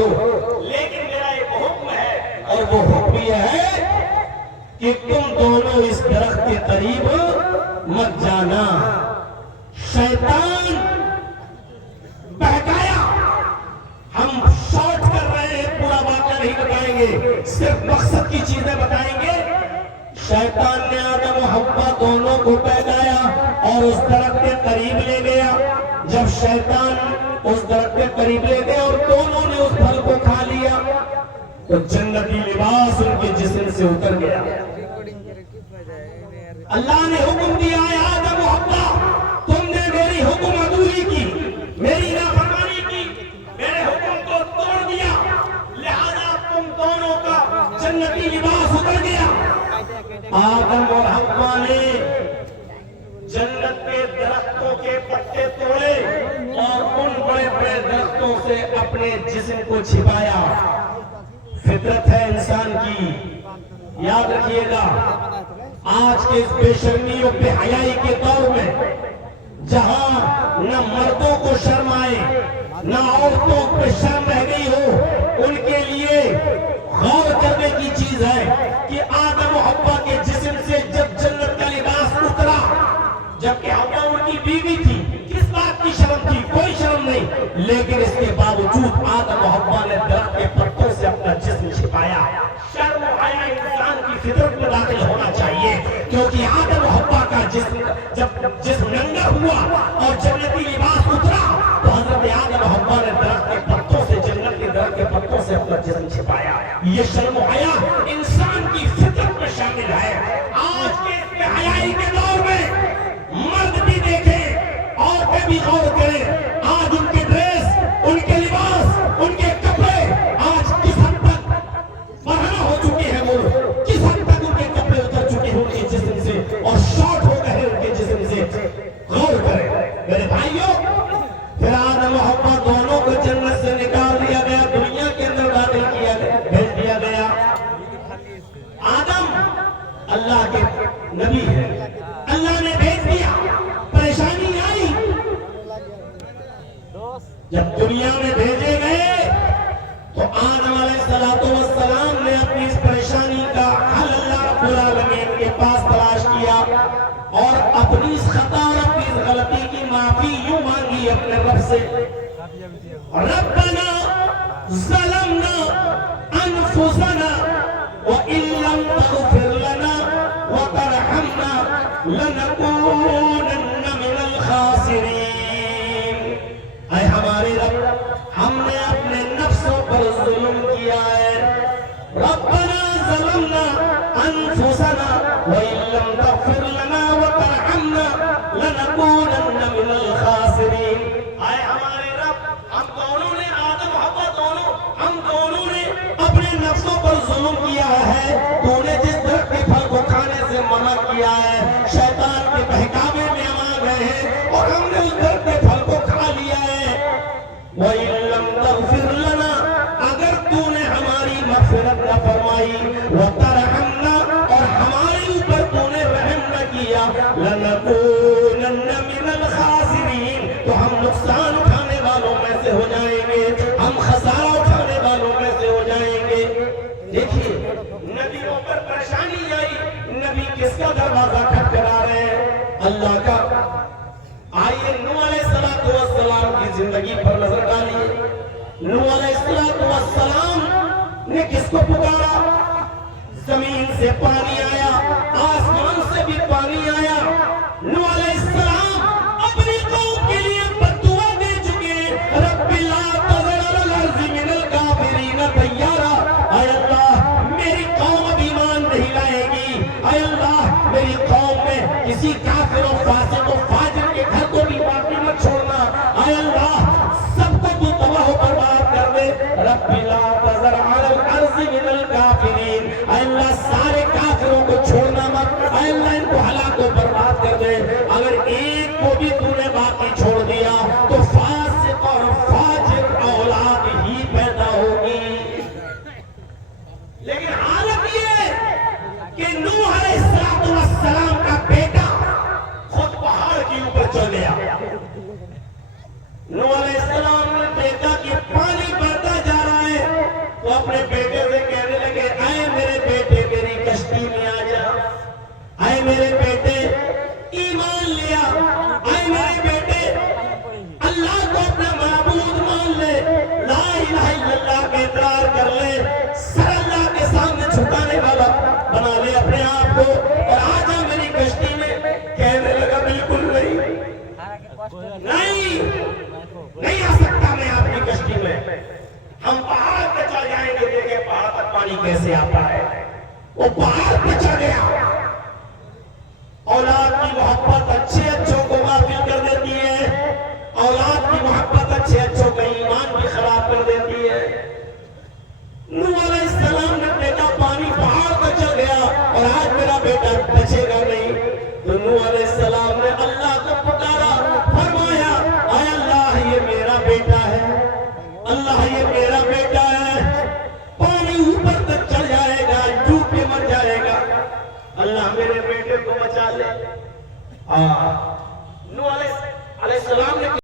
ہو، لیکن میرا ایک حکم ہے، اور وہ حکم یہ ہے کہ تم دونوں اس درخت کے قریب مت جانا۔ شیطان بہکایا، ہم شارٹ کر رہے ہیں، پورا واقعہ نہیں بتائیں گے، صرف مقصد کی چیزیں بتائیں گے۔ شیطان نے آدم و حوا دونوں کو بہکایا اور اس درخت کے قریب لے گیا۔ جب شیطان اس درخت کے قریب لے گیا اور دونوں نے اس پھل کو کھا لیا تو جنتی لباس ان کے جسم سے اتر گیا۔ اللہ نے حکم دیا ہے آدم و حوا، تم نے میری حکم عدولی کی، میری نافرمانی کی، میرے حکم کو توڑ دیا، لہذا تم دونوں کا جنتی لباس اتر گیا۔ آدم اور حوا نے جنت کے درختوں کے پتے توڑے اور ان بڑے بڑے درختوں سے اپنے جسم کو چھپایا۔ فطرت ہے انسان کی، یاد رکھیے گا، آج کے اس بے شرمی و بے حیائی کے دور میں جہاں نہ مردوں کو شرم آئے نہ عورتوں پہ شرم رہ گئی ہو، ان کے لیے غور کرنے کی چیز ہے کہ آدم و حوا کے جسم سے جب جنت کا لباس اترا، جبکہ حوا ان کی بیوی تھی، کس بات کی شرم تھی؟ کوئی شرم نہیں، لیکن اس کے باوجود آدم و حوا نے درخت کے پتوں سے اپنا جسم چھپایا۔ شرم و حیا انسان کی فطرت میں داخل ہونا چاہیے، کیونکہ آدم و حوا کا جب جسم ننگا ہوا اور جنتی لباس اترا تو حضرت آدم و حوا نے درخت کے پتوں سے، جنت کے درخت کے پتوں سے اپنا جسم چھپایا۔ یہ شرم و حیا انسان کی فطرت میں شامل ہے۔ آج کے اس بے حیائی کے دور میں مرد بھی دیکھیں، عورتیں بھی غور کریں، آج ان کے ڈریس، ان کے لباس، ان کے کپڑے آج کس حد تک برہنہ ہو چکے ہیں، وہ کس حد تک ان کے کپڑے اتر چکے ہیں ان کے جسم سے اور شارٹ ہو گئے ہیں ان کے جسم سے۔ غور کریں میرے بھائیوں، پھر آدم و حوا دونوں کو جنت سے نکال دیا گیا، دنیا کے اندر داخل کیا گیا، بھیج دیا گیا۔ آدم اللہ کے نبی ہے، اللہ نے بھیج دیا، پریشانی آئی، جب دنیا میں بھیجے گئے تو آدم علیہ السلام نے اپنی اس پریشانی کا حل اللہ رب العالمین کے پاس تلاش کیا اور اپنی اس خطا اور اپنی اس غلطی کی معافی یوں مانگی اپنے رب سے، ربنا ظلمنا انفسنا وان لم تغفر لنا وترحمنا لنکونن من الخاسرین۔ اے ہمارے رب، ہم نے اپنے نفسوں پر ظلم کیا ہے، ربنا ظلمنا انفسنا وان لم تغفر لنا وترحمنا لنکونن من الخاسرین۔ اے ہمارے رب، ہم دونوں نے، آدم حوا دونوں، ہم دونوں نے اپنے نفسوں پر ظلم کیا ہے، تو نے جس درخت کے پھل کو کھانے سے منع کیا ہے، شیطان کے بہکاوے میں ہم آ گئے ہیں اور ہم نے اس درخت کے پھل کو کھا لیا ہے۔ وَإِن لَّمْ تَغْفِرْ لَنَا، اگر تو نے ہماری مغفرت نہ فرمائی، وَتَرْحَمْنَا، اور ہمارے اوپر تو نے رحم نہ کیا، لَنَكُونَنَّ مِنَ الْخَاسِرِينَ، تو ہم نقصان اٹھانے والوں میں سے ہو جائیں گے، ہم خسارہ اٹھانے والوں میں سے ہو جائیں گے۔ دیکھیے نبیوں پر پریشانی آئی، نبی کس کا دروازہ کھٹکھٹا رہے ہیں؟ اللہ کا۔ آئیے نوح علیہ السلام کی زندگی پر نظر ڈالیے۔ نوح علیہ السلام نے کس کو پکارا؟ زمین سے پانی آیا، آسمان سے بھی پانی آیا۔ نوح علیہ السلام اپنی قوم کے لیے بددعا دے چکے، رب لا تذر علی الارض من الکافرین دیارا، اے اللہ میری قوم اب ایمان نہیں لائے گی، اے اللہ میری قوم میں کسی کافر و فاسق و فاجر کے گھر کو بھی باقی مت چھوڑنا، اے اللہ سب کو تو تباہ و برباد کر دے، رب لا تذر علی الارض من الکافرین، اے اللہ سارے کافروں کو چھوڑنا مت، اے اللہ ان کو ہلاک و برباد کر دے۔ اگر ایک کو بھی تو نے باقی چھوڑ دیا تو فاسق اور فاجر اولاد ہی پیدا ہوگی۔ لیکن حالت یہ کہ نوح علیہ السلام کا بیٹا خود پہاڑ کے اوپر چل گیا۔ نوح علیہ السلام نے دیکھا کہ پانی بڑھتا جا رہا ہے، اپنے بیٹے سے کہنے لگے اے میرے بیٹے میری کشتی میں آ جا، اے میرے بیٹے ایمان لیا، اے میرے بیٹے اللہ کو اپنا معبود مان لے، لا الہ الا اللہ کا اقرار کر لے، سر اللہ کے سامنے جھکانے والا بنا لے اپنے آپ کو اور آ جا میری کشتی میں۔ کہنے لگا بالکل نہیں آ سکتا میں آپ کی کشتی میں، ہم پہاڑ پہ چل جائیں گے، دیکھیں پہاڑ پر پانی کیسے آتا ہے۔ وہ پہاڑ پہ چڑھ گیا۔ اولاد کی محبت اچھے اچھوں کو غافل کر دیتی ہے، اولاد کی محبت اچھے اچھوں کا ایمان بھی خراب کر دیتی ہے۔ نوح علیہ السلام نے دیکھا پانی پہاڑ پہ چڑھ گیا اور آج میرا بیٹا بچے گا نہیں، تو نوح علیہ السلام نے اللہ کو پکارا، فرمایا اے اللہ یہ میرا بیٹا ہے، اللہ یہ میرا بیٹا ہے، پانی اوپر تک چڑھ جائے گا، ڈوب کے مر جائے گا، اللہ میرے بیٹے کو بچا لے۔ نوح علیہ السلام نے